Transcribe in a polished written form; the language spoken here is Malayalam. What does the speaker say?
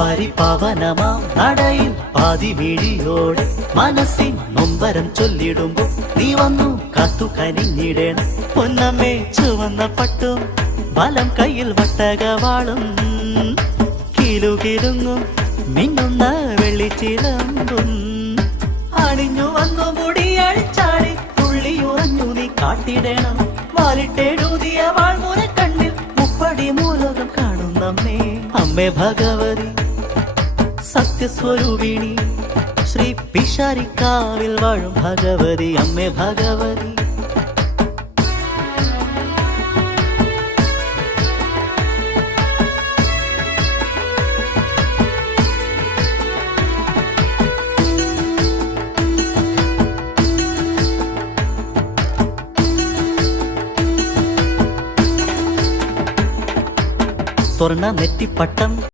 പരിപാവനമാം നടയിൽ പാതിമിഴിയോടെ മനസ്സിൻ നൊമ്പരം ചൊല്ലിടുമ്പോ നീ വന്നു കാത്തു കനിഞ്ഞിടണം. പൊന്നമ്മേ ചുവന്ന പട്ടും വലം കയ്യിൽ വട്ടകവാളും കിലുകിലുങ്ങും മിന്നുന്ന വെള്ളിച്ചിലമ്പും അണിഞ്ഞു വന്നു മുടി അഴിച്ചാടി തുള്ളി ഉറഞ്ഞു നീ കാട്ടിടണം. വാലിട്ടെഴുതിയ വാൾമുന കണ്ണിൽ മുപ്പടി മൂലകം കാണുന്നമ്മേ. അമ്മേ ഭഗവതി സത്യസ്വരൂപിണി ശ്രീ പിഷാരിക്കാവിൽ വാഴും ഭഗവതി. അമ്മേ ഭഗവതി സ്വർണ്ണ നെറ്റിപ്പട്ടം